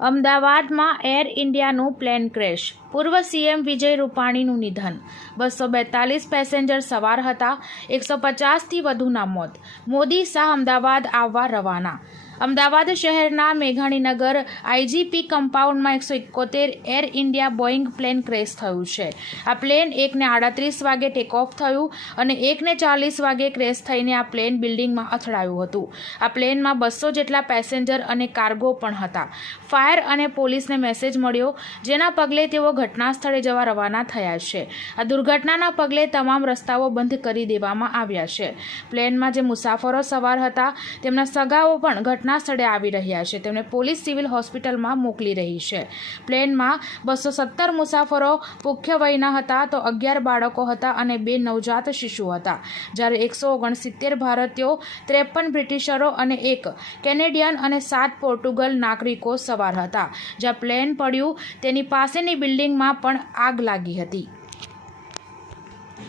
અમદાવાદમાં air ઇન્ડિયાનું plane crash. પૂર્વ CM વિજય રૂપાણીનું નિધન. 242 પેસેન્જર સવાર હતા. 150થી વધુના મોત. મોદી શાહ અમદાવાદ આવવા રવાના. અમદાવાદ શહેરના મેઘાણીનગર આઈજીપી કમ્પાઉન્ડમાં 171 Air India Boeing plane crash થયું છે. આ પ્લેન 1:38 વાગે ટેકઓફ થયું અને 1:40 વાગે ક્રેશ થઈને આ પ્લેન બિલ્ડિંગમાં અથડાયું હતું. આ પ્લેનમાં 200 જેટલા પેસેન્જર અને કાર્ગો પણ હતા. ફાયર અને પોલીસને મેસેજ મળ્યો, જેના પગલે તેઓ ઘટના સ્થળે જવા રવાના થયા છે. આ દુર્ઘટનાના પગલે તમામ રસ્તાઓ બંધ કરી દેવામાં આવ્યા છે. પ્લેનમાં જે મુસાફરો સવાર હતા તેમના સગાઓ પણ ઘટના સ્થળે આવી રહ્યા છે. તેમને પોલીસ સિવિલ હોસ્પિટલમાં મોકલી રહી છે. પ્લેનમાં 217 મુસાફરો પુખ્ય વયના હતા તો 11 બાળકો હતા અને 2 નવજાત શિશુ હતા, જ્યારે 169 ભારતીયો, 53 બ્રિટિશરો અને 1 કેનેડિયન અને 7 પોર્ટુગલ નાગરિકો સવાર હતા. જ્યાં પ્લેન પડ્યું તેની પાસેની બિલ્ડિંગમાં પણ આગ લાગી હતી.